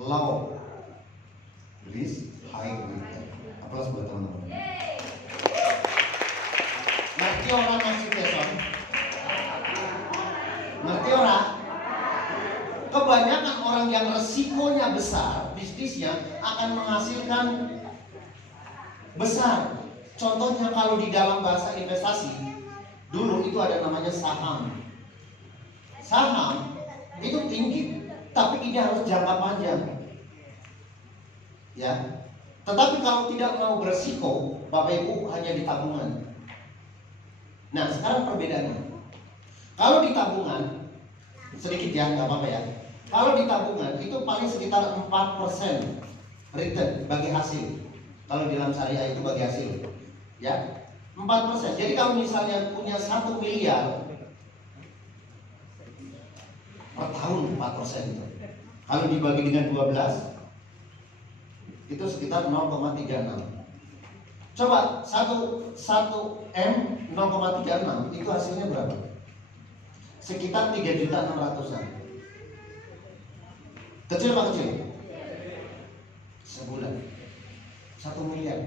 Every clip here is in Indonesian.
low risk high return. Aplaus buat teman-teman. Ngerti orang ngasih teson? Ngerti orang? Kebanyakan orang yang resikonya besar, bisnisnya akan menghasilkan besar. Contohnya kalau di dalam bahasa investasi, dulu itu ada namanya saham. Saham itu tinggi, tapi ini harus jangka panjang. Ya. Tetapi kalau tidak mau beresiko, Bapak Ibu hanya di tabungan. Nah, sekarang perbedaannya. Kalau di tabungan, sedikit ya, nggak apa-apa ya. Kalau di tabungan itu paling sekitar 4% return bagi hasil. Kalau di dalam syariah itu bagi hasil, ya 4%. Jadi kalau misalnya punya 1 miliar per tahun 4% itu. Kalau dibagi dengan 12 itu sekitar 0,36. Coba 1 M 0,36 itu hasilnya berapa? Sekitar 3.600.000-an. Kecil apa kecil? Sebulan 1 miliar.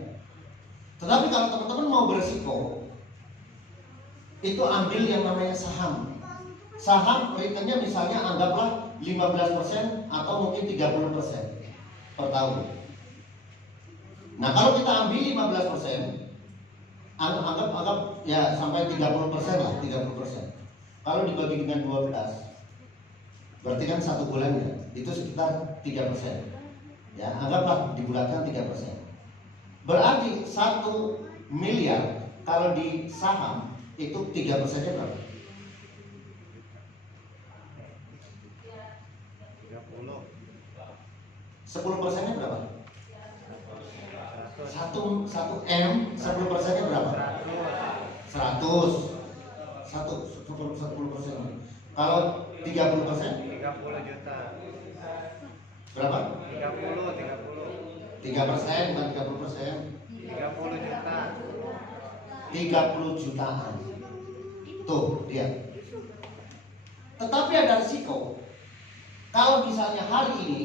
Tetapi kalau teman-teman mau beresiko, itu ambil yang namanya saham. Saham returnnya misalnya anggaplah 15% atau mungkin 30% per tahun. Nah kalau kita ambil 15%, anggap ya sampai 30% lah, 30%. Kalau dibagi dengan 12, berarti kan 1 bulannya itu sekitar 3%. Ya, anggaplah dibulatkan 3%. Berarti 1 miliar kalau di saham itu 3%-nya berapa? 10%-nya berapa? 1 M 10%-nya berapa? 100. 10%. Kalau 30%? 30 juta. Berapa? 30. 3% bukan 30%. 30 juta. 30 jutaan. Tuh dia. Tetapi ada risiko. Kalau misalnya hari ini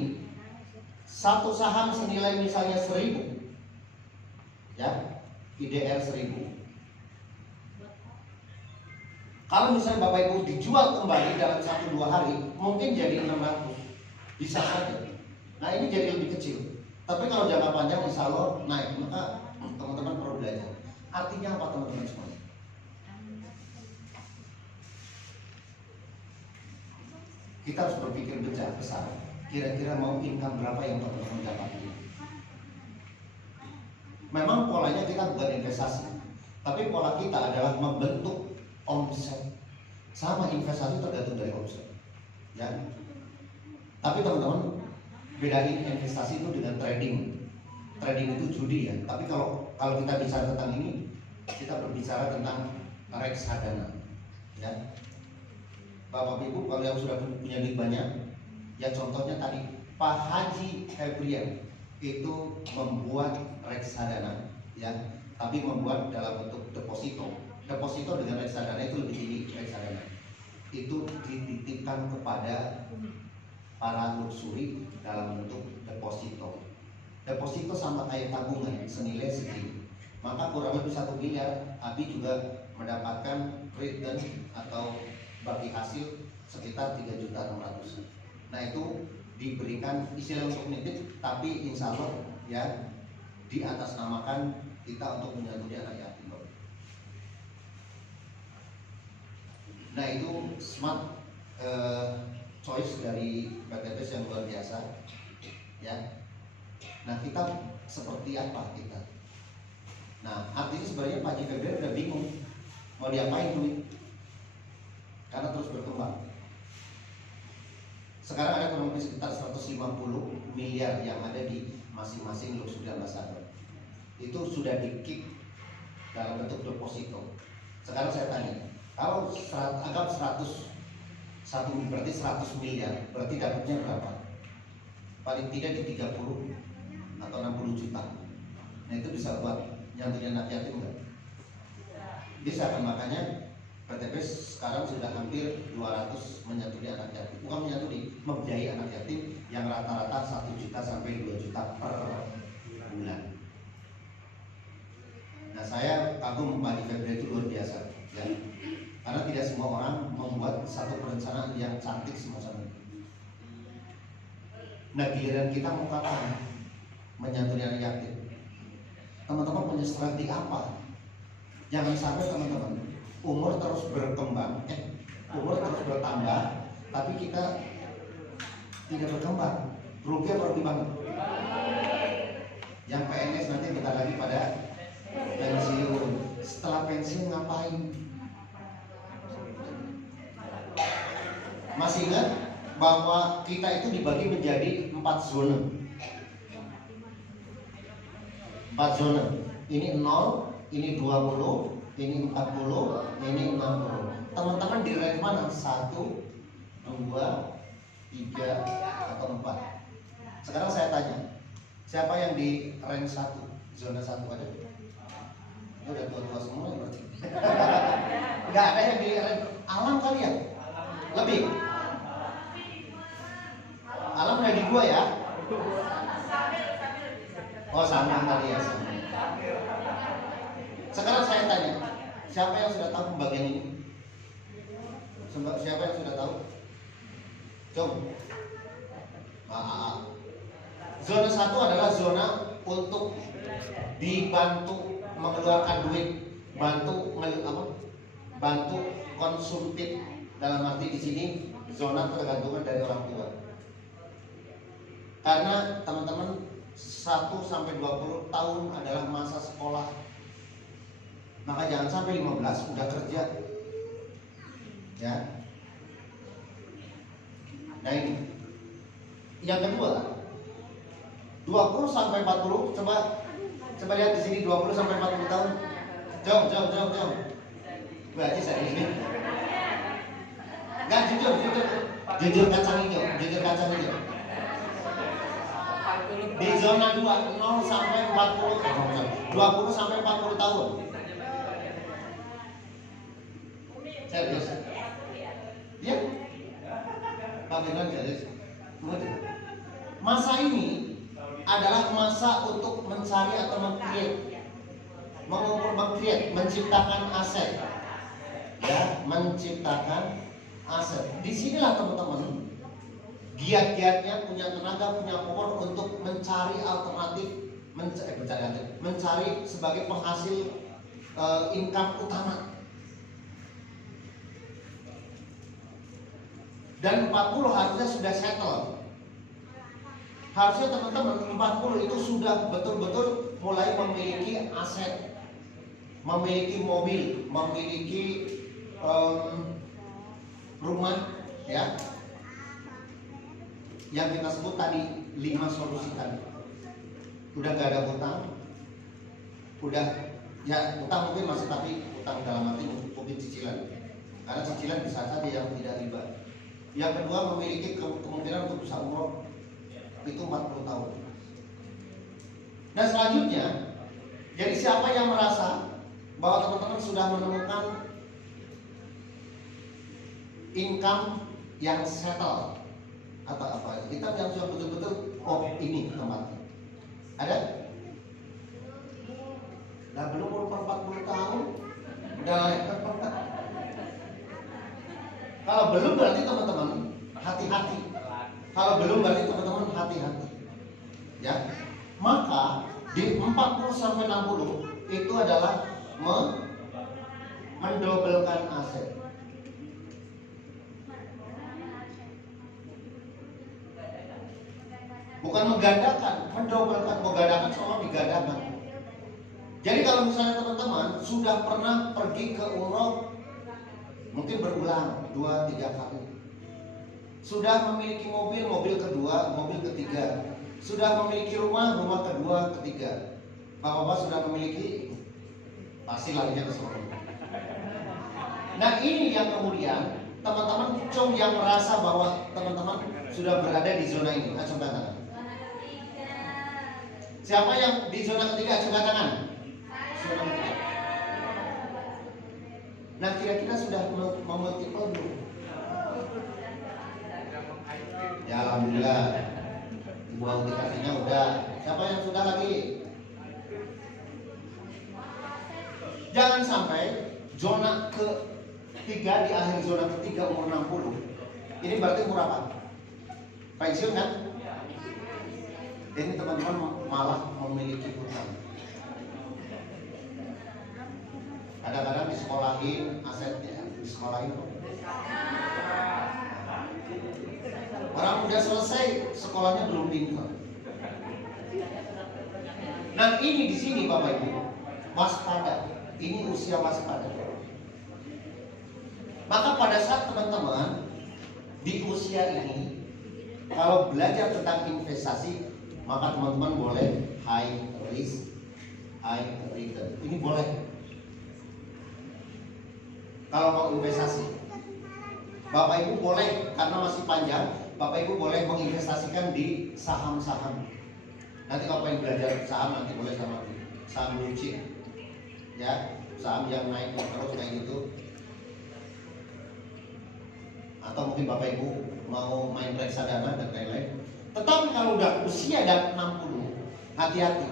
satu saham senilai misalnya 1.000, ya, IDR 1.000. Kalau misalnya Bapak Ibu dijual kembali dalam 1-2 hari, mungkin jadi 600, bisa saja. Nah ini jadi lebih kecil. Tapi kalau jangka panjang insya Allah naik, maka teman-teman perlu belajar. Artinya apa teman-teman semuanya? Kita harus berpikir besar. Kira-kira mau income berapa yang teman-teman dapatkan? Memang polanya kita bukan investasi, tapi pola kita adalah membentuk omset. Sama investasi tergantung dari omset, ya. Tapi teman-teman bedain investasi itu dengan trading. Trading itu judi ya. Tapi kalau kita bicara tentang ini, kita berbicara tentang reksadana, ya. Bapak Ibu kalau yang sudah punya duit banyak, ya contohnya tadi Pak Haji Febrian itu membuat reksadana, ya. Tapi membuat dalam bentuk deposito. Deposito dengan reksadana itu lebih tinggi. Reksadana itu dititipkan kepada para luxury dalam bentuk deposito. Deposito sama kayak tabungan senilai segini. Maka kurang lebih 1 miliar, Abi juga mendapatkan return atau bagi hasil sekitar 3.600.000. Nah itu diberikan istilah untuk nitip, tapi insya Allah ya di atas namakan kita untuk menyantuni anak yatim. Nah itu smart choice dari PTPS yang luar biasa, ya. Nah kita seperti apa kita? Nah artinya sebenarnya Pak Haji Febrian udah bingung mau diapain duit, karena terus berkembang. Sekarang ada kurang lebih sekitar 150 miliar yang ada di masing-masing luxury ambassador. Itu sudah di-kick dalam bentuk deposito. Sekarang saya tanya, kalau anggap 100 berarti 100 miliar, berarti dapatnya berapa? Paling tidak di 30 atau 60 juta. Nah itu bisa buat nyantuni anak yatim enggak? Bisa kan, makanya PTPS sekarang sudah hampir 200 menyantuni anak yatim. Bukan menyantuni, membiayai anak yatim yang rata-rata 1 perencanaan yang cantik semacam ini. Nah giliran kita mau kapan menyantuni anak yatim, teman-teman punya strategi apa? Jangan sampai teman-teman umur terus berkembang, umur terus bertambah, tapi kita tidak berkembang. Rugi apa rugi banget? Yang PNS nanti bentar lagi pada pensiun. Setelah pensiun ngapain? Masih ingat bahwa kita itu dibagi menjadi 4 zona. 4 zona. Ini 0, ini 20, ini 40, ini 60. Teman-teman di rank mana? 1, 2, 3, atau 4? Sekarang saya tanya, siapa yang di rank 1? Zona 1 ada? Ini udah tua-tua semua ya berarti. Enggak ada yang di rank alam kali ya? Lebih. Alam udah di 2 ya? Oh sama kali ya sama. Sekarang saya tanya, siapa yang sudah tahu pembagian ini? Siapa yang sudah tahu? Jom. Zona 1 adalah zona untuk dibantu mengeluarkan duit, bantu konsumtif. Dalam arti di sini zona ketergantungan dari orang tua. Karena teman-teman 1 sampai 20 tahun adalah masa sekolah. Maka jangan sampai 15 udah kerja. Ya. Nah ini. Yang kedua, 20 sampai 40, coba lihat di sini 20 sampai 40 tahun. Jom. Berarti saya ini. Enggak jujur kacang hijau. Di zona 2, 0 sampai 40, 20 sampai 40 tahun. Serius? Ya? Pak Firman serius? Masa ini adalah masa untuk mencari atau menciptakan aset. Ya, menciptakan aset. Disinilah teman-teman giat-giatnya, punya tenaga, punya power untuk mencari alternatif, mencari sebagai penghasil income utama. Dan 40 harusnya sudah settle. Harusnya teman-teman 40 itu sudah betul-betul mulai memiliki aset, memiliki mobil, memiliki rumah, ya. Yang kita sebut tadi 5 solusi tadi. Udah gak ada hutang, udah ya hutang mungkin masih, tapi hutang dalam arti mungkin cicilan, karena cicilan bisa saja yang tidak riba. Yang kedua, memiliki kemungkinan untuk bisa umroh itu 40 tahun. Nah selanjutnya, jadi siapa yang merasa bahwa teman-teman sudah menemukan income yang settle atau apa, kita yang sudah betul-betul ini tempatnya ada? Nah belum umur 40 tahun udah. Kalau belum berarti teman-teman hati-hati. Kalau belum berarti teman-teman hati-hati. Ya. Maka di 40 sampai 60 itu adalah mendobelkan aset. Bukan menggandakan, mendobelkan. Menggandakan soal digandakan. Jadi kalau misalnya teman-teman sudah pernah pergi ke umroh, mungkin berulang 2-3 kali, sudah memiliki mobil kedua, mobil ketiga, sudah memiliki rumah kedua, ketiga, bapak-bapak sudah memiliki, pasti larinya ke sana. Nah ini yang kemudian teman-teman yang merasa bahwa teman-teman sudah berada di zona ini, acungkan tangan. Siapa yang di zona ketiga, acungkan tangan. Zona ketiga. Nah kira-kira sudah memultiple belum? Ya alhamdulillah, ibu aplikasinya udah. Siapa yang sudah lagi? Jangan sampai zona ketiga, di akhir zona ketiga umur 60 Ini berarti umur apa? Pensiun kan? Ini teman-teman malah memiliki hutang. Kadang-kadang disekolahin asetnya, disekolahin. Orang udah selesai sekolahnya belum pintar. Nah ini di sini Bapak Ibu, waspada. Ini usia waspada. Maka pada saat teman-teman di usia ini, kalau belajar tentang investasi, maka teman-teman boleh high risk, high return. Ini boleh. Kalau mau investasi, Bapak Ibu boleh, karena masih panjang, Bapak Ibu boleh menginvestasikan di saham-saham. Nanti kalau pengen belajar saham, nanti boleh sama saham blue chip, ya, saham yang naik terus kayak gitu. Atau mungkin Bapak Ibu mau main reksadana dan lain-lain. Tetapi kalau udah usia dan 60, hati-hati.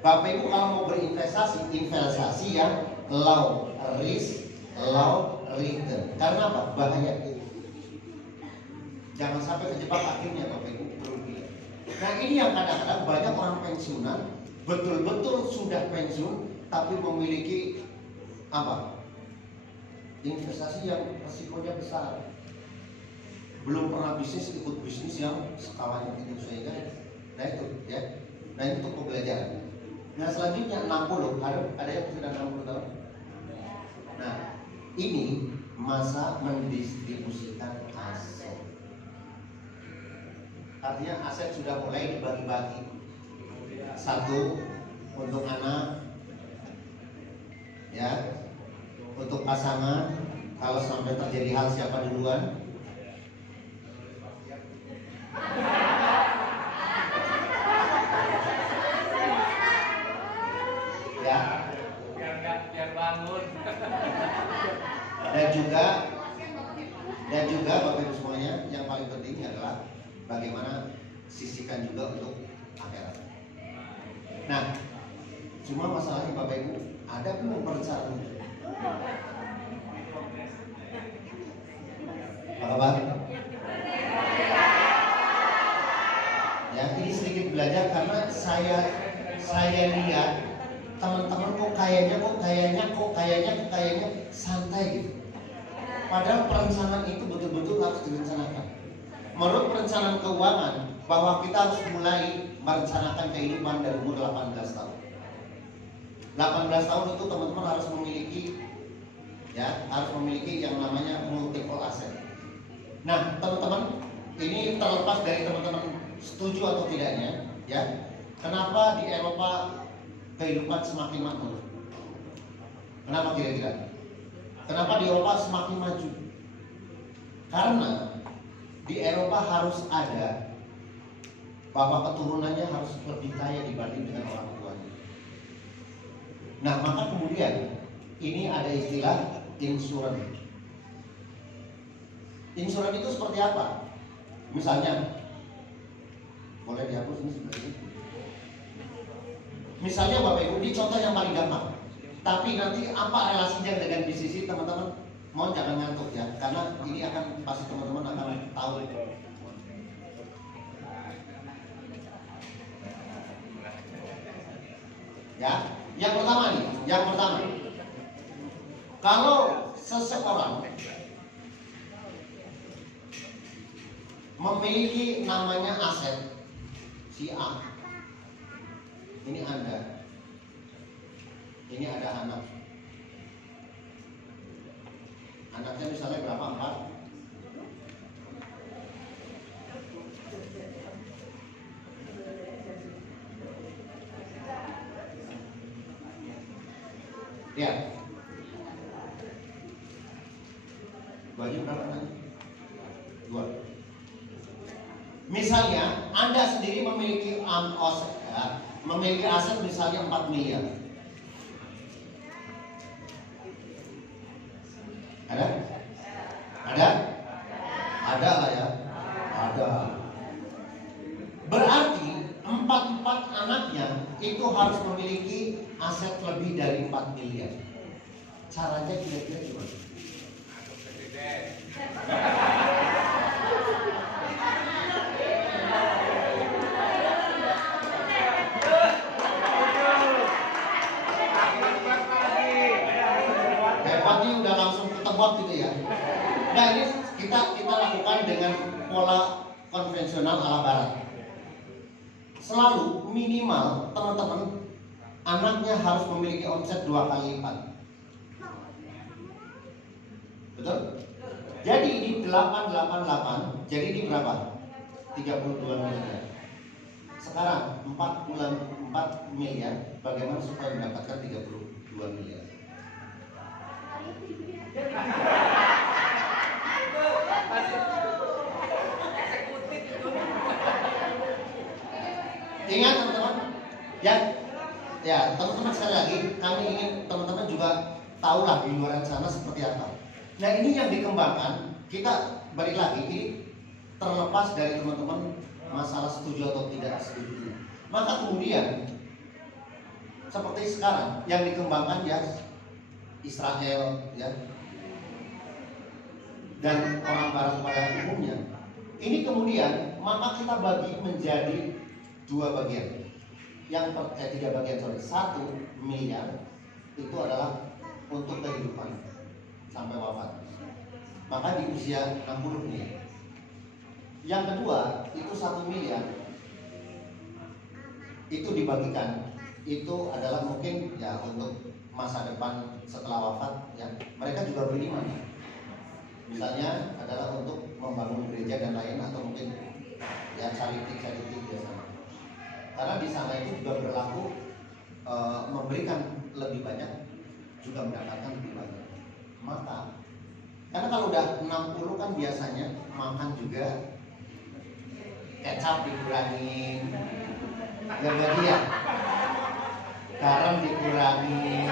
Bapak Ibu kalau mau berinvestasi, investasi yang low risk, low return. Karena apa? Bahaya. Jangan sampai kejebak akhirnya Bapak Ibu merugi. Nah ini yang kadang-kadang banyak orang pensiunan betul-betul sudah pensiun tapi memiliki apa? Investasi yang risikonya besar. Belum pernah bisnis, ikut bisnis yang skalanya tinggi, sehingga nah itu ya. Nah itu untuk pembelajaran. Nah selanjutnya 60, ada yang sudah 60 tahun. Nah ini masa mendistribusikan aset. Artinya aset sudah mulai dibagi-bagi. Satu untuk anak, ya, untuk pasangan. Kalau sampai terjadi hal siapa duluan? Ya. Biar bangun. Dan juga Bapak Ibu semuanya, yang paling penting adalah bagaimana sisihkan juga untuk akhirat. Nah, cuma masalahnya Bapak Ibu, ada belum perencanaan? Bapak? Ya, ini sedikit belajar karena saya lihat teman-teman kok kayaknya santai gitu. Padahal perencanaan itu betul-betul harus direncanakan. Menurut perencanaan keuangan, bahwa kita harus mulai merencanakan kehidupan dari umur 18 tahun. 18 tahun itu teman-teman harus memiliki yang namanya multiple asset. Nah, teman-teman, ini terlepas dari teman-teman setuju atau tidaknya, ya. Kenapa di Eropa kehidupan semakin makmur? Kenapa kira-kira? Kenapa di Eropa semakin maju? Karena di Eropa harus ada bahwa keturunannya harus lebih kaya dibanding dengan orang tuanya. Nah, maka kemudian ini ada istilah insurans. Insurans itu seperti apa? Misalnya, boleh dihapus ini sebenarnya. Misalnya Bapak Ibu, ini contoh yang paling gampang. Tapi nanti apa relasinya dengan bisnis teman-teman? Mohon jangan ngantuk ya, karena ini akan pasti teman-teman akan tahu. Ya, yang pertama, kalau seseorang memiliki namanya aset si A, ini Anda, ini ada anak. Anaknya misalnya berapa? 4. Ya. Baju berapa nanti? 2. Misalnya Anda sendiri memiliki aset misalnya 4 miliar. Ada? Ada lah ya. Ada. Berarti 4 anaknya itu harus memiliki aset lebih dari 4 miliar. Caranya kira-kira gimana? selalu minimal teman-teman anaknya harus memiliki omset 2 kali lipat. Betul? Jadi ini 888, jadi ini berapa? 32 miliar. Sekarang 4 miliar, bagaimana supaya mendapatkan 32 miliar? Ingat teman-teman, ya teman-teman sekali lagi, kami ingin teman-teman juga tahulah di luar sana seperti apa. Nah ini yang dikembangkan, kita balik lagi, ini terlepas dari teman-teman masalah setuju atau tidak setuju. Maka kemudian seperti sekarang yang dikembangkan ya Israel ya dan orang barat pada umumnya. Ini kemudian maka kita bagi menjadi 2 bagian. Yang 3 bagian, 1 miliar itu adalah untuk kehidupan sampai wafat. Maka di usia 60 miliar. Yang kedua itu 1 miliar itu dibagikan, itu adalah mungkin ya untuk masa depan setelah wafat ya. Mereka juga beri mana? Misalnya adalah untuk membangun gereja dan lain, atau mungkin ya charity biasanya. Karena di sana itu juga berlaku memberikan lebih banyak juga mendapatkan lebih banyak. Maka karena kalau udah 60 kan biasanya makan juga kecap dikurangin, ya berarti ya garam dikurangin,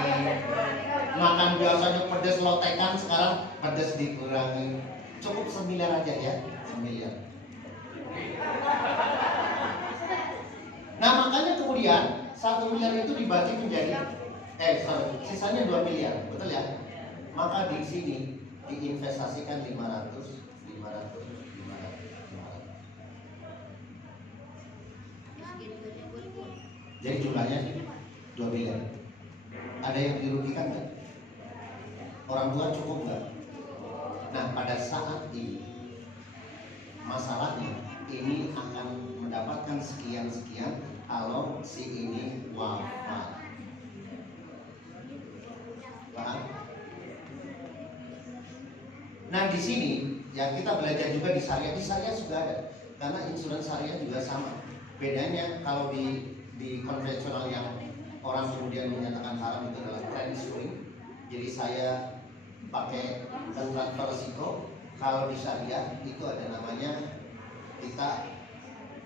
makan biasanya pedas lotekan sekarang pedas dikurangin, cukup 1 miliar aja ya, 1 miliar. Nah makanya kemudian 1 miliar itu dibagi menjadi sisanya 2 miliar, betul ya? Maka di sini diinvestasikan 500. Jadi jumlahnya 2 miliar. Ada yang dirugikan nggak? Orang tua cukup nggak? Nah pada saat ini masalahnya ini akan mendapatkan sekian kalau si ini wafat. Paham? Nah di sini ya kita belajar juga di syariah. Di syariah sudah ada, karena insurans syariah juga sama. Bedanya kalau di konvensional yang orang kemudian menyatakan haram itu adalah transferring. Jadi saya pakai dan transfer risiko. Kalau di syariah itu ada namanya kita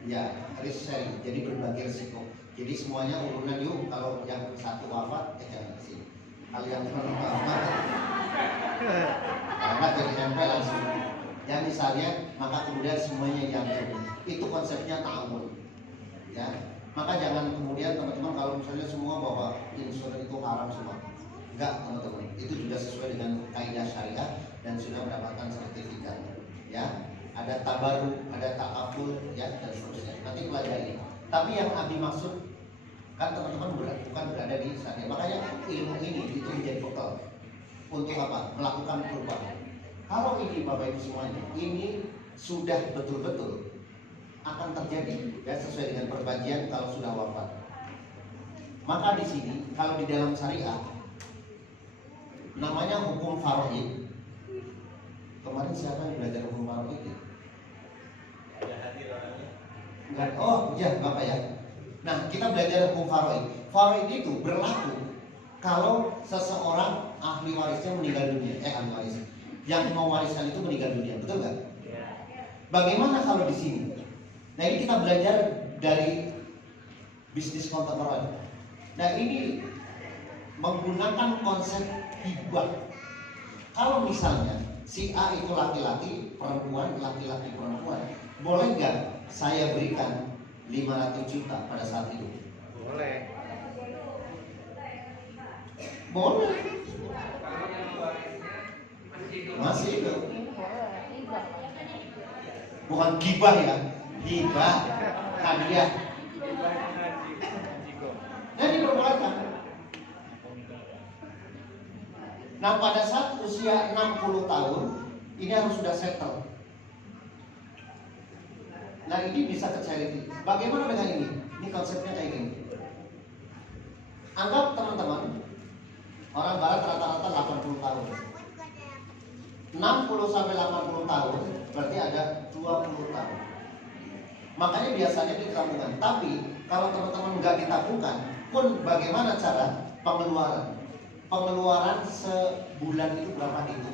ya risk sharing, jadi berbagi risiko. Jadi semuanya urunan yuk, kalau yang satu wafat jangan ke sini. Kalau yang satu wafat karena jadi nempel langsung. Ya misalnya, maka kemudian semuanya yang itu konsepnya ta'awun. Ya. Maka jangan kemudian teman-teman kalau misalnya semua bahwa insurans itu haram semua. Enggak teman-teman, itu juga sesuai dengan kaidah syariah dan sudah mendapatkan sertifikat. Ya, ada tabaru, ada ta'aful, ya dan seterusnya. Nanti pelajari. Tapi yang Abi maksud kan teman-teman bukan berada di syariah. Makanya ilmu ini itu menjadi bekal untuk apa? Melakukan perubahan. Kalau ini Bapak Ibu semuanya, ini sudah betul-betul akan terjadi ya sesuai dengan perbagian kalau sudah wafat. Maka di sini kalau di dalam syariah namanya hukum faraid. Kemarin siapa yang belajar hukum faraid ya? Enggak. Oh iya Bapak ya. Nah kita belajar hukum faraid. Faraid itu berlaku kalau seseorang ahli warisnya meninggal dunia. Ahli waris yang mewariskan itu meninggal dunia, betul nggak? Bagaimana kalau di sini? Nah ini kita belajar dari bisnis kontemporer. Nah ini menggunakan konsep hibah. Kalau misalnya si A itu laki-laki, perempuan, laki-laki, perempuan, boleh nggak saya berikan 500 juta pada saat itu? Boleh. Boleh. Masih hidup. Bukan gibah ya, hibah, hadiah. Nah diperbolehkan. Nah pada saat usia 60 tahun ini harus sudah settle. Nah ini bisa ke charity. Bagaimana dengan ini? Ini konsepnya kayak gini. Anggap teman-teman, orang barat rata-rata 80 tahun. 60 sampai 80 tahun berarti ada 20 tahun. Makanya biasanya ditabungkan. Tapi kalau teman-teman nggak ditabungkan, pun bagaimana cara pengeluaran? Pengeluaran sebulan itu berapa itu?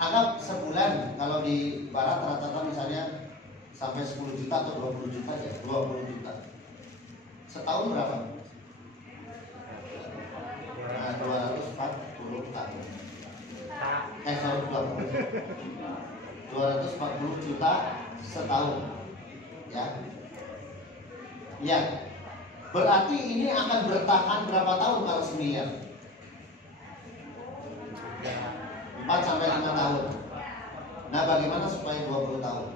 Anggap sebulan kalau di barat rata-rata misalnya sampai 10 juta atau 20 juta ya, 20 juta. Setahun berapa? Nah, 240 tahun. Sorry, 240 juta setahun. Ya. Ya. Berarti ini akan bertahan berapa tahun kalau semiliar? 4 sampai 5 tahun. Nah, bagaimana supaya 20 tahun?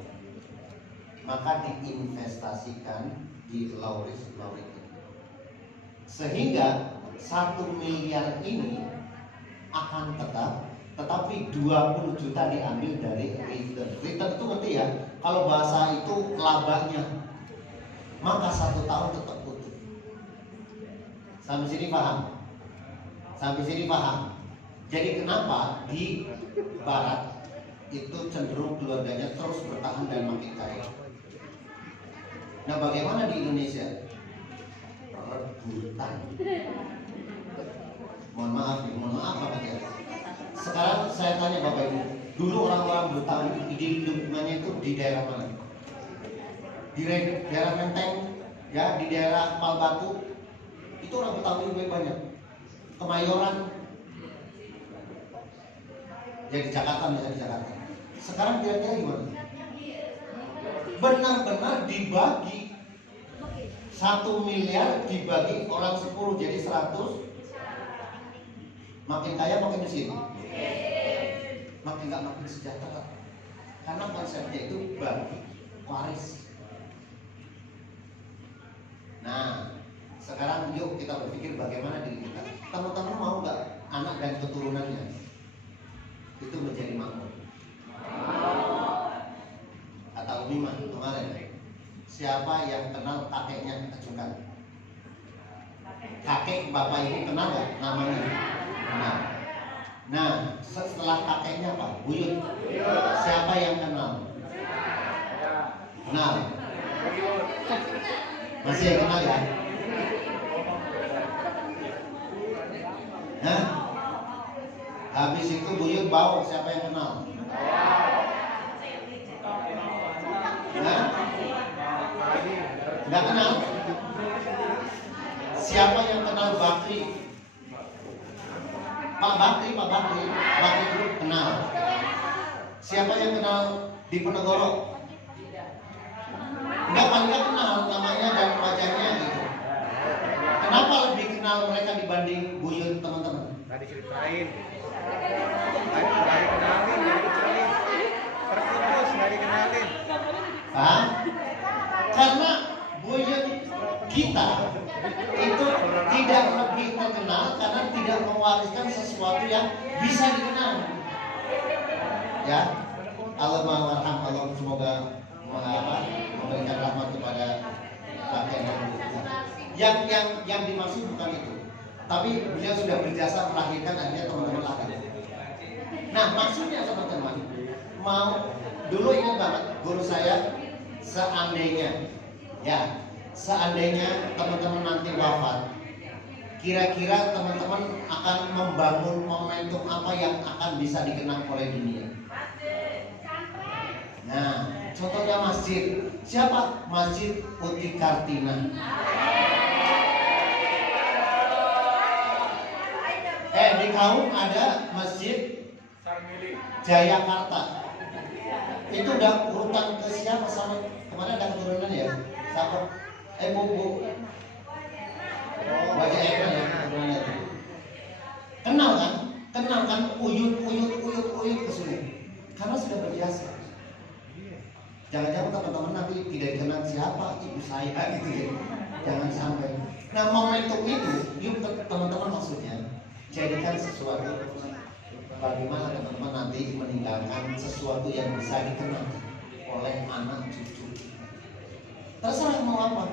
Maka diinvestasikan di low risk, low return. Sehingga 1 miliar ini akan tetap, tetapi 20 juta diambil dari return. Return itu ngerti ya? Kalau bahasa itu labanya, maka 1 tahun tetap utuh. Sampai sini paham? Sampai sini paham? Jadi kenapa di barat itu cenderung keluarganya terus bertahan dan makin kaya? Nah, bagaimana di Indonesia? Rebutan. Mohon maaf banget ya. Sekarang saya tanya Bapak Ibu, dulu orang-orang Betawi di lingkungannya itu di daerah mana? Di daerah Menteng, ya, di daerah Palbatu, itu orang Betawi lebih banyak. Kemayoran, ya di Jakarta, misalnya di Jakarta. Sekarang kira-kira gimana? Benar-benar dibagi 1 miliar dibagi orang 10 jadi 100. Makin kaya makin miskin, makin nggak makin sejahtera. Karena konsepnya itu bagi waris. Nah, sekarang yuk kita berpikir bagaimana diri kita. Teman-teman mau nggak anak dan keturunannya itu menjadi makmur? Kata Umi kemarin, siapa yang kenal kakeknya ajukan? Kakek bapak ibu kenal nggak namanya? Nah, setelah kakeknya apa? Buyut. Siapa yang kenal? Kenal? Masih yang kenal ya? Nah, habis itu buyut bau, siapa yang kenal? Nah, nggak kenal? Siapa yang kenal Bakri? Pak Bakri Group kenal. Siapa yang kenal di Penegoro? Enggak, paling nggak kenal namanya dan wajahnya gitu. Kenapa lebih kenal mereka dibanding buyut teman-teman? Tadi ceritain. Tadi kenalin. Terputus, nggak dikenalin. Hah? Karena buyut kita itu tidak lebih terkenal karena tidak mewariskan sesuatu yang bisa dikenal. Ya, Allah warham, Allah semoga memberikan rahmat kepada kakek dan ibu kita. Yang dimaksud bukan itu, tapi beliau sudah berjasa melahirkan akhirnya teman-teman lahir. Nah, maksudnya teman-teman mau dulu ingat banget guru saya, seandainya teman-teman nanti wafat, kira-kira teman-teman akan membangun momentum apa yang akan bisa dikenang oleh dunia? Nah, contohnya masjid. Siapa? Masjid Uti Kartina. Di Kaum ada Masjid Jayakarta. Itu udah urutan ke siapa sama kemarin ada keturunan ya? Siapa? Bu. Wajah ekran ya keturunannya itu. Kenal kan? Uyut ke sini. Karena sudah berjasa. Jangan-jangan teman-teman nanti tidak dikenal siapa ibu saya gitu ya. Jangan sampai. Nah, momentum itu, yuk teman-teman maksudnya jadikan sesuatu. Bagaimana teman-teman nanti meninggalkan sesuatu yang bisa dikenal oleh anak cucu. Terserah mau apa.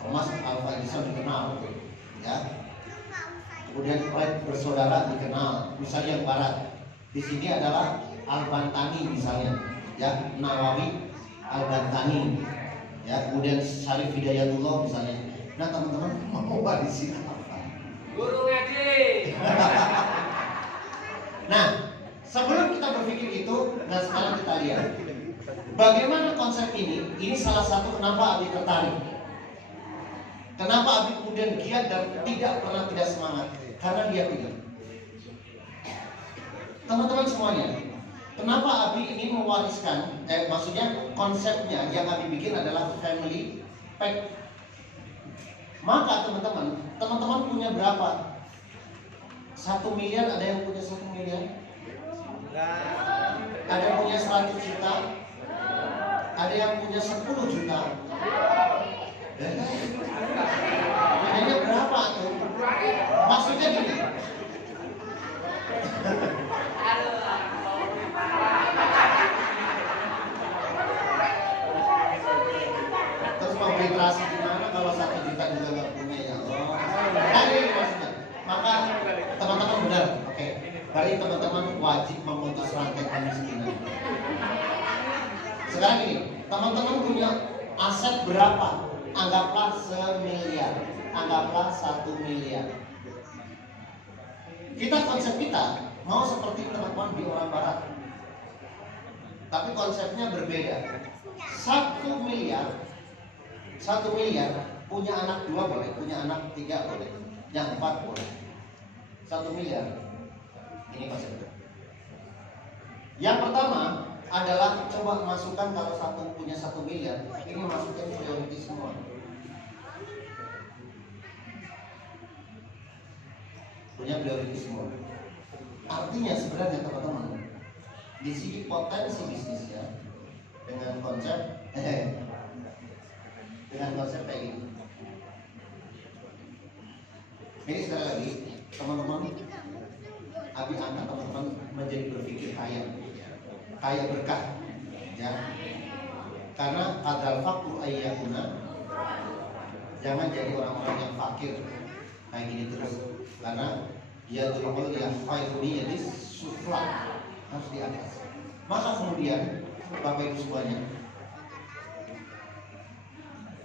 Thomas Alva Edison dikenal, ya. Kemudian Wright bersaudara dikenal, misalnya yang barat. Di sini adalah Al-Bantani misalnya, ya, Nawawi Al-Bantani, ya. Kemudian Syarif Hidayatullah misalnya. Nah teman-teman mau warisin apa? Guru ngaji. Nah, sebelum kita berpikir itu, nah sekarang kita lihat bagaimana konsep ini. Ini salah satu kenapa Abi tertarik. Kenapa Abi kemudian giat dan tidak pernah tidak semangat? Karena dia tidak. Teman-teman semuanya, kenapa Abi ingin mewariskan? Maksudnya konsepnya yang Abi bikin adalah family pack. Maka teman-teman punya berapa? 1 miliar, ada yang punya 1 miliar? Ada yang punya 100 juta? Ada yang punya 10 juta? Bedanya berapa tuh? Maksudnya gini. Terus mau literasi gimana kalau 1 juta juga nggak punya, ya Allah. Nah, ini maksudnya. Maka teman-teman benar, oke. Berarti teman-teman wajib memutus rantai kemiskinan. Sekarang ini, teman-teman punya aset berapa? Anggaplah 1 miliar, anggaplah 1 miliar. Konsep kita mau seperti teman-teman di orang barat, tapi konsepnya berbeda. 1 miliar punya anak 2 boleh, punya anak 3 boleh, yang 4 boleh. 1 miliar, ini konsepnya. Yang pertama adalah coba masukkan, kalau punya 1 miliar, ini masukkan prioritas semua. Punya prioritas semua. Artinya sebenarnya teman-teman, di sini potensi bisnisnya dengan konsep kayak gini. Ini sekali lagi teman-teman, Abi angkat teman-teman menjadi berpikir kaya berkah, ya. Karena adal fakru ayyakuna, jangan jadi orang-orang yang fakir kayak gini terus. Karena dia turun ya fairuni, jadi sufla, harus di atas. Maka kemudian Bapak Ibu semuanya,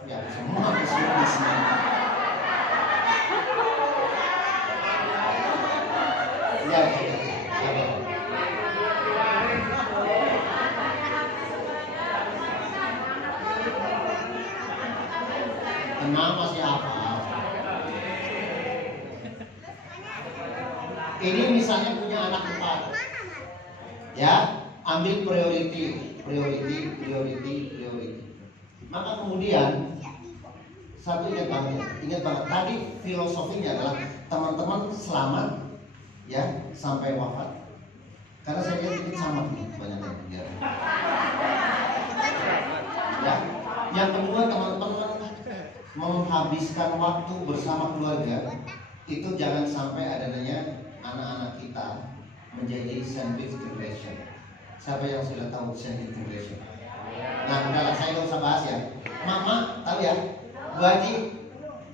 ya semua bisnis. Ya, tenang, masih apa? Ini misalnya punya anak 4, ya, ambil priority. Maka kemudian satu ingat banget. Tadi filosofinya adalah teman-teman selamat, ya, sampai wafat. Karena saya lihat ini sama nih banyak yang ya. Yang kedua, teman-teman menghabiskan waktu bersama keluarga. Itu jangan sampai adanya anak-anak kita menjadi sandwich generation. Siapa yang sudah tahu sandwich generation? Nah, udahlah, saya nggak usah bahas ya. Mama tahu ya, Bu Haji.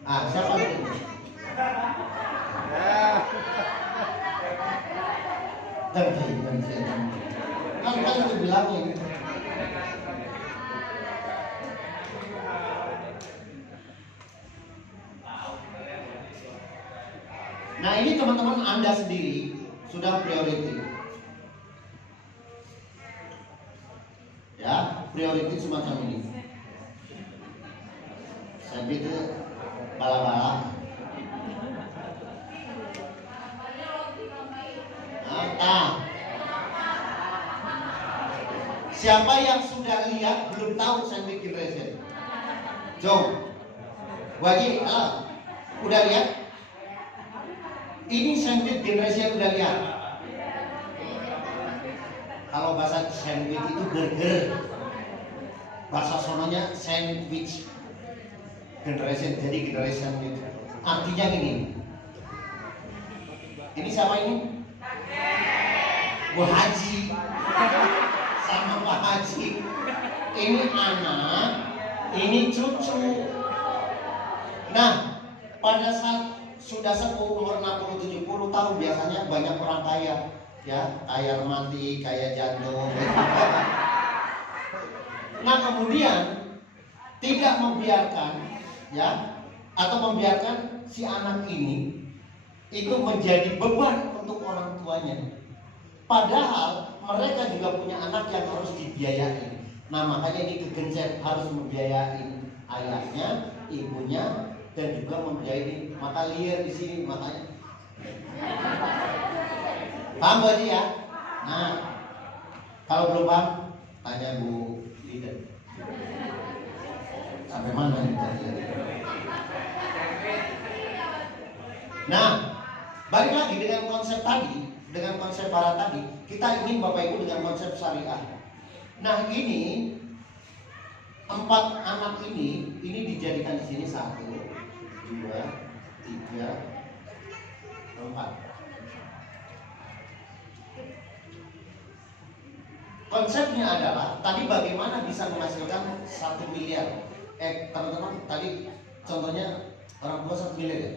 Siapa itu? Kan udah bilangin. Nah, ini teman-teman Anda sendiri sudah priority. Ya, priority semacam ini. Saya itu bala-bala. Siapa yang sudah lihat belum tahu sandwich generation? Jom. Wajib, udah lihat? Ini sandwich generation udah lihat? Kalau bahasa sandwich itu burger, bahasa sononya sandwich generation, jadi generation itu artinya gini. Ini siapa ini? Bu Haji. sama Pak Haji. Ini anak, ini cucu. Nah, pada saat sudah sepuh umur 60-70 tahun biasanya banyak orang kaya, ya, kaya mati, kaya jantung. Nah, kemudian tidak membiarkan, ya, atau membiarkan si anak ini itu menjadi beban untuk orang tuanya. Padahal mereka juga punya anak yang harus dibiayai. Nah, makanya ini kegencet harus membiayai ayahnya, ibunya, dan juga membiayai. Maka liar di sini makanya. Paham gak sih ya? Nah, kalau belum paham, tanya Bu Lidan. Sampai mana nih tadi? Nah, balik lagi dengan konsep tadi, dengan konsep barat tadi, kita ingin Bapak Ibu dengan konsep syariah. Nah, ini 4 anak ini dijadikan di sini 1, 2, 3, 4. Konsepnya adalah tadi bagaimana bisa menghasilkan 1 miliar. Teman-teman, tadi contohnya orang tua 1 miliar ya?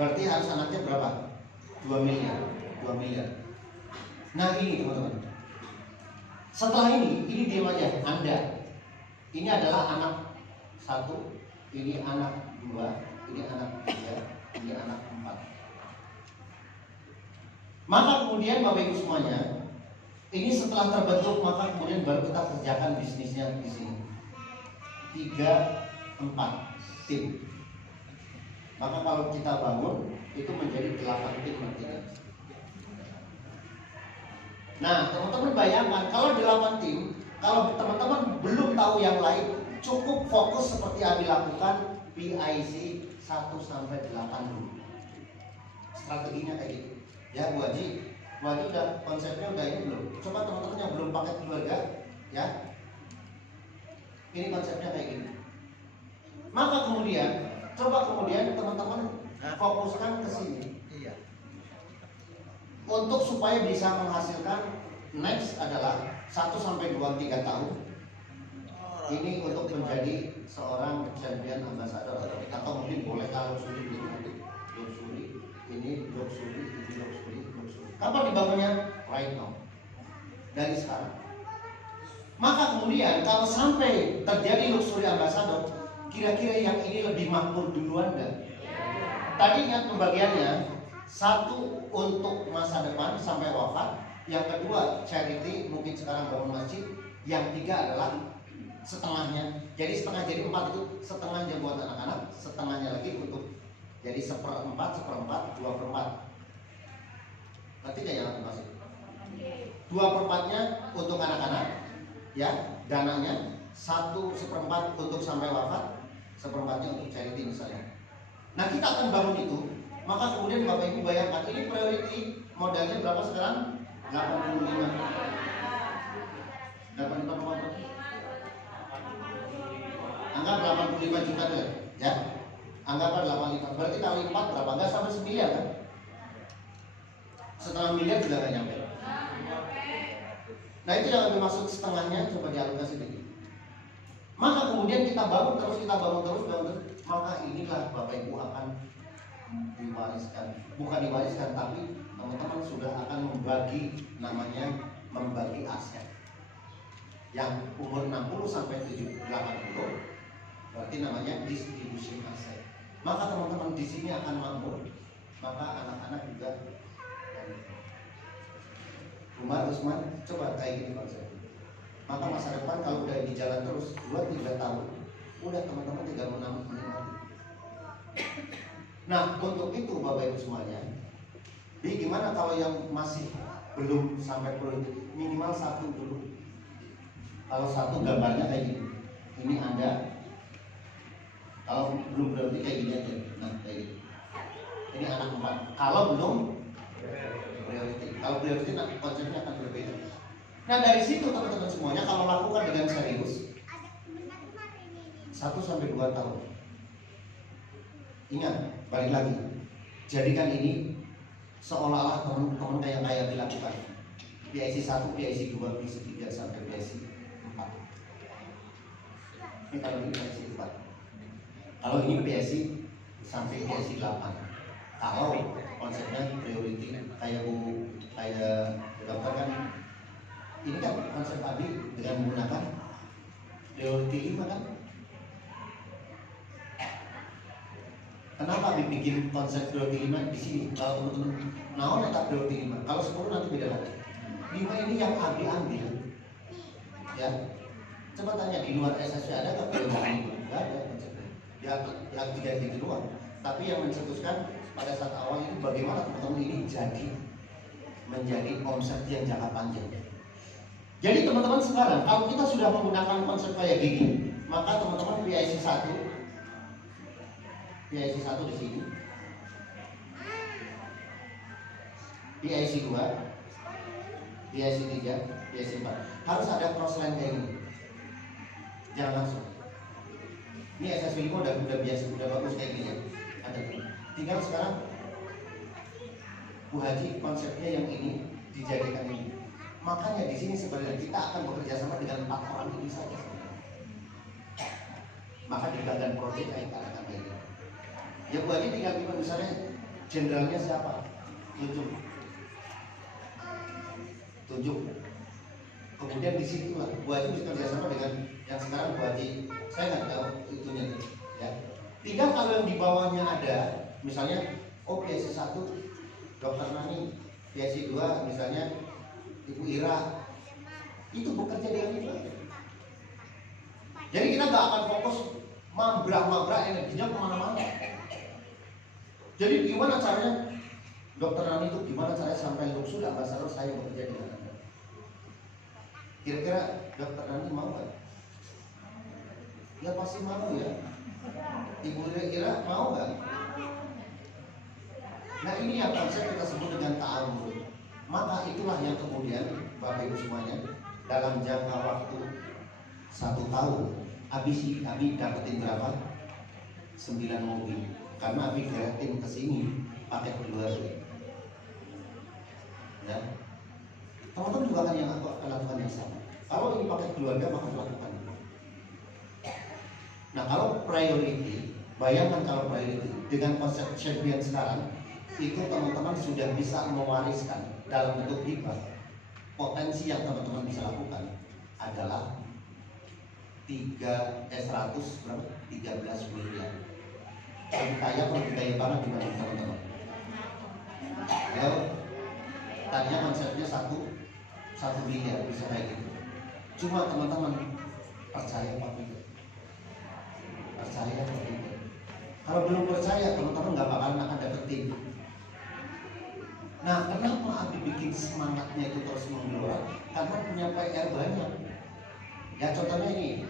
Berarti harus anaknya berapa? 2 miliar. 2 miliar. Nah, ini teman-teman. Setelah ini diam aja. Anda, ini adalah anak 1, ini anak 2, ini anak 3, ini anak 4. Maka kemudian Bapak Ibu semuanya, ini setelah terbentuk, maka kemudian baru kita kerjakan bisnisnya di sini. 3, 4 tim. Maka kalau kita bangun itu menjadi 8 tim nantinya. Nah, teman-teman bayangkan kalau 8 tim, kalau teman-teman belum tahu yang lain, cukup fokus seperti yang dilakukan PIC 1 sampai 8 dulu. Strateginya kayak gitu. Ya, Bu Haji udah konsepnya udah ini belum? Coba teman-teman yang belum paket keluarga, ya. Ini konsepnya kayak gini. Maka kemudian teman-teman fokuskan ke sini. Iya. Untuk supaya bisa menghasilkan next adalah 1 sampai 2-3 tahun. Ini untuk menjadi seorang champion ambassador atau mungkin boleh kalau suri gitu nanti. Ini luxury. Kapan dibangunnya? Right now. Dari sekarang. Maka kemudian kalau sampai terjadi luxury ambassador, kira-kira yang ini lebih makmur duluan enggak? Tadi ingat pembagiannya, 1 untuk masa depan sampai wafat, yang kedua charity, mungkin sekarang bangun masjid, yang 3 adalah setengahnya. Jadi setengah jadi 4 itu setengahnya buat anak-anak, setengahnya lagi untuk jadi 1/4, 2/4. Ngerti gak yang aku maksud? 2/4-nya untuk anak-anak, ya, dananya. 1/4 untuk sampai wafat, 1/4-nya untuk charity misalnya. Nah, kita akan bangun itu. Maka kemudian Bapak Ibu bayangkan, ini priority modalnya berapa sekarang? 85. 85 berapa? Anggap 85 juta deh, ya. Anggaplah 85. Berarti kali 4 berapa? Enggak sampai 1 miliar kan? Setengah miliar juga nggak nyampe. Nah, itu yang dimaksud setengahnya, coba dialokasi dikit. Maka kemudian kita bangun terus. Maka inilah Bapak Ibu akan diwariskan. Bukan diwariskan, tapi teman-teman sudah akan membagi, namanya membagi aset. Yang umur 60 sampai 80 berarti namanya distribusi aset. Maka teman-teman di sini akan makmur. Maka anak-anak juga. Umar Usman, coba kayak gini konsep. Maka masa depan kalau udah di jalan terus 2-3 tahun, udah teman-teman tinggal menikmati. Nah, untuk itu Bapak Ibu semuanya, gimana kalau yang masih belum sampai prioritas, minimal 1 dulu. Kalau 1 gambarnya kayak gini, ini Anda. Kalau belum prioritas kayak gini aja, nah kayak gini. Ini anak 4. Kalau belum priority. Kalau priority konsepnya akan berbeda. Nah, dari situ teman-teman semuanya kalau lakukan dengan serius 1 sampai 2 tahun. Ingat, balik lagi. Jadikan ini seolah-olah teman-teman kayak dilakukan. PIC 1, PIC 2, PIC 3 sampai PIC 4. Ini kalau ini PIC 4. Kalau ini PIC sampai PIC 8. Kalau konsepnya priority kayak dokter kan, ini kan konsep Abi dengan menggunakan priority 5 kan. Kenapa Abi bikin konsep priority 5 di sini? Kalau teman-teman mau tetap priority 5, kalau 10 nanti beda lagi. 5 ini yang Abi ambil, ya. Coba tanya di luar SSW ada nggak priority 5? Nggak ada konsepnya. Yang 3 itu doang. Tapi yang mencetuskan pada saat awal itu bagaimana teman-teman ini menjadi omset yang jangka panjang. Jadi teman-teman sekarang kalau kita sudah menggunakan konsep kayak gini, maka teman-teman PIC 1 di sini, PIC 2, PIC 3, PIC 4 harus ada cross line kayak gini. Jangan langsung. Ini SSW 5 udah biasa, udah bagus kayak gini ya. Ada. Tinggal sekarang Bu Haji konsepnya yang ini dijadikan ini. Makanya di sini sebenarnya kita akan bekerja sama dengan 4 orang ini saja. Maka di bagian proyek akan kayak gini. Ya Bu Haji tinggal misalnya jenderalnya siapa? Tunjuk. Kemudian di situ lah Bu Haji bisa kerja sama dengan yang sekarang Bu Haji. Saya nggak tahu itunya ya. Tinggal kalau yang di bawahnya ada, misalnya PIC 1 Dokter Nani, PIC 2 misalnya Ibu Ira, itu bekerja dengan itu aja. Jadi kita nggak akan fokus mabrak energinya kemana-mana. Jadi gimana caranya Dokter Nani itu gimana caranya sampai luxur ambassador saya bekerja dengan Anda? Kira-kira Dokter Nani mau nggak? Ya pasti mau ya. Ibu Ira mau nggak? Nah ini yang konsep kita sebut dengan ta'awun. Maka itulah yang kemudian Bapak Ibu semuanya dalam jangka waktu 1 tahun Abi dapetin berapa? 9 mobil. Karena Abi kreatin ke sini pakai keluarga. Ya. Teman-teman juga kan yang aku akan lakukan yang sama. Kalau ini pakai keluarga maka lakukan. Nah kalau priority, bayangkan kalau priority dengan konsep champion sekarang, itu teman-teman sudah bisa mewariskan dalam bentuk hibah. Potensi yang teman-teman bisa lakukan adalah 13 miliar. Lebih kaya banget dibanding teman-teman. Ya, tadinya konsepnya 1 miliar bisa kayak gitu. Cuma teman-teman percaya apa tidak? Percaya apa tidak? Kalau belum percaya teman-teman nggak bakalan akan dapetin. Nah, kenapa Abi bikin semangatnya itu terus menggelora? Karena punya PR banyak. Ya contohnya ini,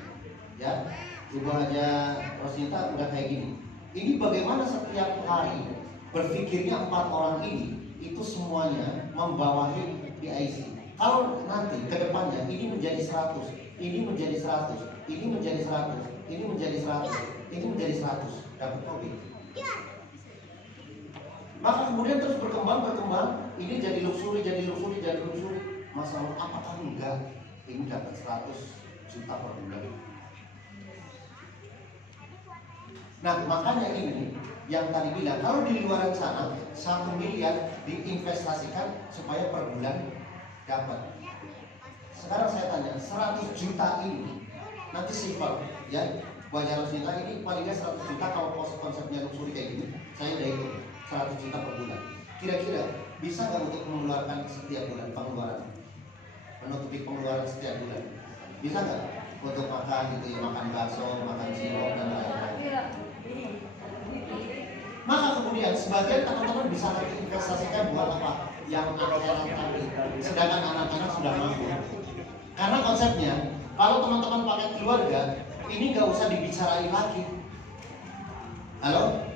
ya Ibu Haja Rosita udah kayak gini. Ini bagaimana setiap hari berpikirnya 4 orang ini itu semuanya membawahi PIC. Kalau nanti ke depannya ini menjadi 100, ini menjadi 100, ini menjadi 100, ini menjadi 100, ini menjadi 100, dapat profit. Maka kemudian terus berkembang, ini jadi luxury. Masalah apakah enggak ini dapat 100 juta per bulan? Nah makanya ini yang tadi bilang kalau di luar sana 1 miliar diinvestasikan supaya per bulan dapat. Sekarang saya tanya 100 juta ini nanti simpel ya. Wajar Rosita ini paling nggak 100 juta kalau konsepnya luxury kayak gini. Saya udah hitung 100 juta per bulan. Kira-kira bisa nggak untuk mengeluarkan setiap bulan pengeluaran? Menutupi pengeluaran setiap bulan? Bisa nggak untuk makan gitu ya, makan bakso, makan cilok dan lain-lain? Maka kemudian sebagian teman-teman bisa investasikan buat apa? Yang anak-anak tadi. Sedangkan anak-anak sudah mampu. Karena konsepnya kalau teman-teman pakai keluarga ini nggak usah dibicarain lagi. Halo?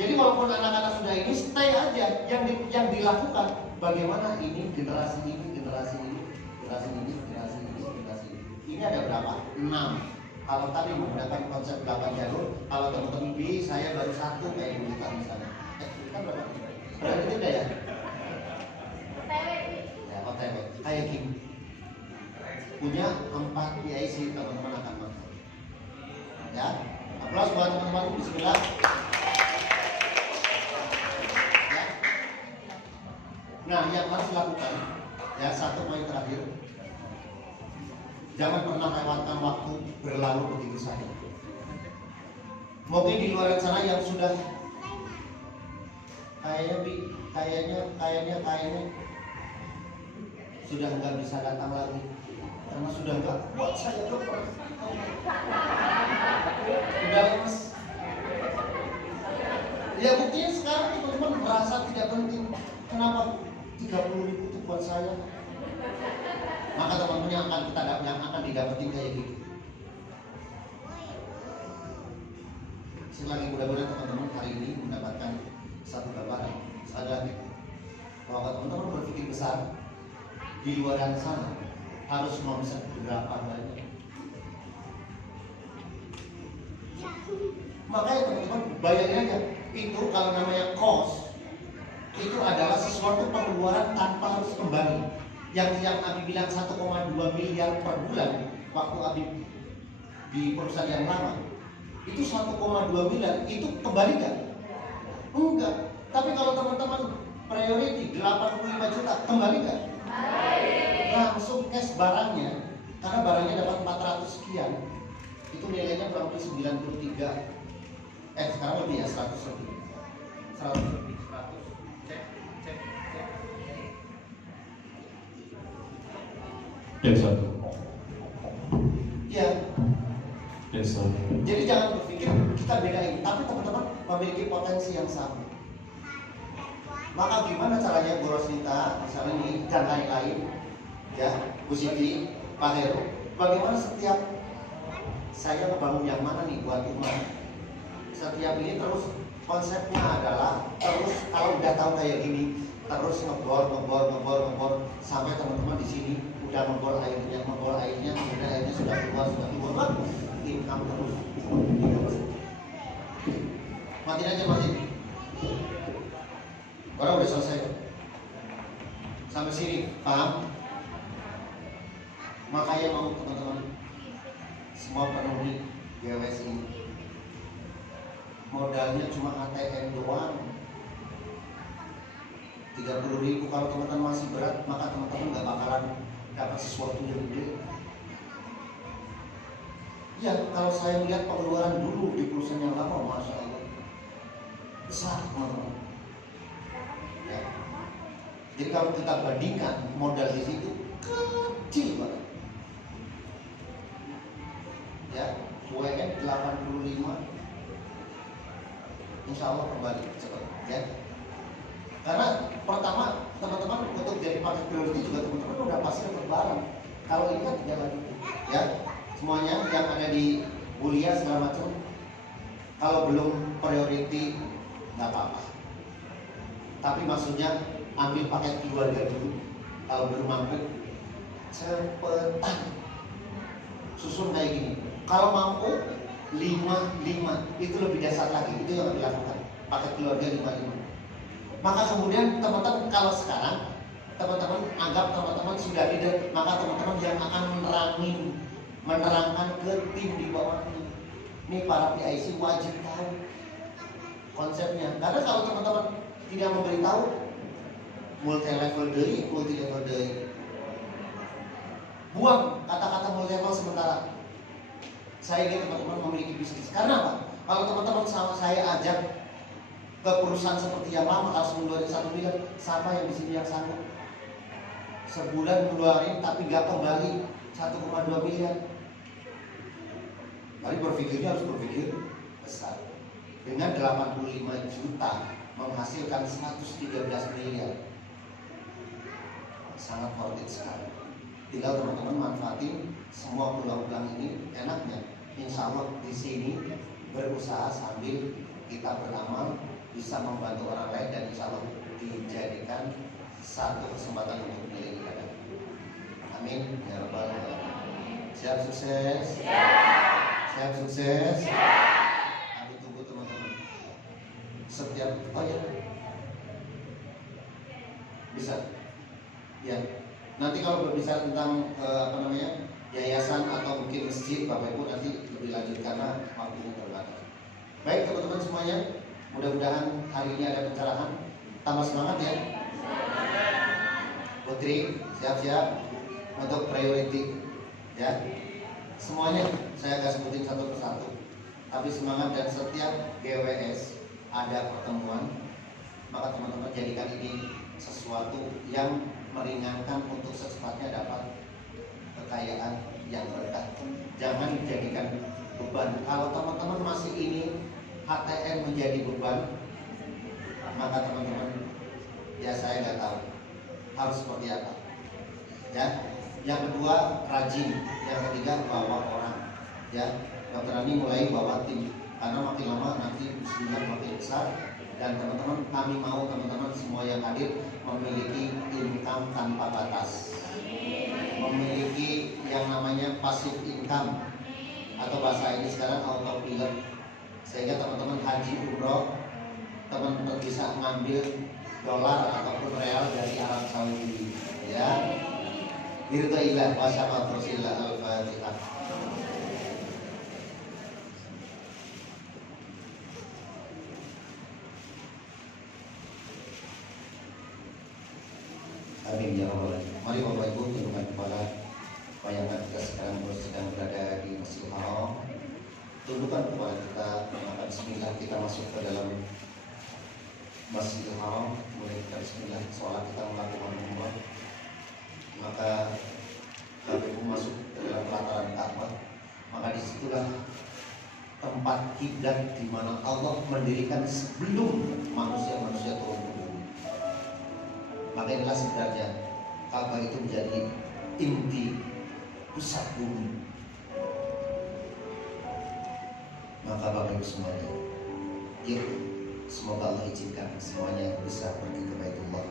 Jadi walaupun anak-anak sudah ini stay aja yang dilakukan bagaimana ini generasi ini. Ini ada berapa? 6. Kalau tadi menggunakan konsep 8 jalur, kalau teman-teman B saya baru 1 kayak kita misalnya. Kita berapa? Berarti tidak ya? Ya. OTW kayak gini. Punya 4 PIC teman-teman akan mampu. Ya, aplaus buat teman-teman. Bismillah. Ya. Nah, yang harus dilakukan ya, satu poin terakhir, jangan pernah lewatkan waktu berlalu begitu saja. Mungkin di luar sana yang sudah kayaknya sudah nggak bisa datang lagi karena sudah nggak kuat saya dokter, udah lemes. Ya buktinya sekarang teman-teman merasa tidak penting. Kenapa 30.000 itu buat saya? Maka teman-teman yang akan didapetin kayak gitu. Sekali lagi mudah-mudahan teman-teman hari ini mendapatkan satu gambaran. Sekali lagi, bahwa teman-teman berpikir besar, di luar sana harus omset berapa banyak. Makanya teman-teman bayangin aja, itu kalau namanya cost, itu adalah sesuatu pengeluaran tanpa harus kembali. Yang Abi bilang 1,2 miliar per bulan waktu Abi di perusahaan yang lama, itu 1,2 miliar itu kembali nggak? Enggak. Tapi kalau teman-teman priority 85 juta kembali nggak? Langsung cash barangnya, karena barangnya dapat 400 sekian, itu nilainya kurang lebih 93. Sekarang lebih ya, 100 lebih. 100 lebih, 100. Cek. Desa. Iya. Desa. Jadi jangan berpikir kita bedain, tapi teman-teman memiliki potensi yang sama. Maka gimana caranya Bu Rosnita, misalnya nih, dan lain-lain, ya, Bu Siti, Pak Heru, bagaimana setiap saya ngebangun yang mana nih buat umat? Setiap ini terus konsepnya adalah terus kalau udah tahu kayak gini, terus ngebor sampai teman-teman di sini udah ngebor airnya, kemudian airnya sudah keluar, income terus. Matiin aja, matiin. Orang udah selesai. Sampai sini, paham? Makanya mau teman-teman semua penuhi GWS ini. Modalnya cuma ATM doang. 30.000. Kalau teman-teman masih berat, maka teman-teman nggak bakalan dapat sesuatu yang gede. Ya, kalau saya melihat pengeluaran dulu di perusahaan yang lama, masya Allah, besar teman-teman. Ya. Jadi kalau kita bandingkan modal di situ kecil banget. Ya, UMR 85, insya Allah kembali cepat. Ya. Karena pertama teman-teman untuk jadi paket priority juga teman-teman udah pasti dapat barang. Kalau ini kan tidak lagi. Ya, semuanya yang ada di kuliah segala macam, kalau belum priority nggak apa-apa. Tapi maksudnya ambil paket keluarga dulu. Kalau belum mampu, cepetan susun kayak gini. Kalau mampu 5 itu lebih dasar lagi. Itu yang dilakukan. Paket keluarga 5. Maka kemudian teman-teman kalau sekarang teman-teman anggap teman-teman sudah leader, maka teman-teman yang akan menerangkan ke tim di bawahnya. Ini para PIC wajib tahu konsepnya. Karena kalau teman-teman tidak memberitahu, multi level day, buang kata-kata multi level sementara. Saya ingin teman-teman memiliki bisnis. Karena apa? Kalau teman-teman sama saya ajak ke perusahaan seperti yang lama harus mengeluarkan 1 miliar, siapa yang di sini yang sanggup sebulan ngeluarin tapi nggak kembali 1,2 miliar? Mari berpikirnya harus berpikir besar. Dengan 85 juta menghasilkan 113 miliar, sangat worth it sekali. Tinggal teman-teman manfaatin semua peluang-peluang ini. Enaknya, insya Allah di sini berusaha sambil kita beramal, bisa membantu orang lain, dan insya Allah dijadikan satu kesempatan untuk milik kita. Amin ya rabbal alamin. Siap sukses? Siap sukses? Kami tunggu teman-teman. Setiap, oh ya, bisa, ya. Nanti kalau berbicara tentang yayasan atau mungkin masjid, Bapak Ibu nanti lebih lanjut karena waktunya terbatas. Baik teman-teman semuanya, mudah-mudahan hari ini ada pencerahan. Tambah semangat ya. Putri, siap-siap untuk priority ya. Semuanya saya akan sebutin satu persatu. Tapi semangat, dan setiap GWS ada pertemuan, maka teman-teman jadikan ini sesuatu yang meringankan untuk secepatnya dapat kekayaan yang berkah. Jangan dijadikan beban. Kalau teman-teman masih ini HTM menjadi beban, maka teman-teman ya saya nggak tahu harus seperti apa. Ya, yang kedua rajin, yang ketiga bawa orang. Ya, Dokter Ani mulai bawa tim karena makin lama nanti bisnisnya makin besar. Dan teman-teman, kami mau teman-teman semua yang hadir memiliki income tanpa batas, memiliki yang namanya passive income atau bahasa ini sekarang autopilot, sehingga teman-teman haji umroh teman-teman bisa mengambil dolar ataupun real dari Arab Saudi ya. Biridillah wa syafaqat Rasulillah. Al-Fatihah. Amin ya rabbal alamin. Mari Bapak Ibu tundukkan kepala. Bayangkan kita sekarang sedang berada di Masjidil Haram. Tundukkan kepala kita, mengatakan bismillah, kita masuk ke dalam Masjidil Haram. Mulai kita bismillah, sholat kita melakukan umrah. Maka Bapak Ibu masuk ke dalam pelataran Ka'bah. Maka disitulah tempat kiblat di mana Allah mendirikan sebelum manusia turun ke bumi. Maka inilah sebenarnya Ka'bah itu menjadi inti pusat bumi. Maka Bapak Ibu semuanya, yuk semoga Allah izinkan semuanya bisa pergi ke Baitullah.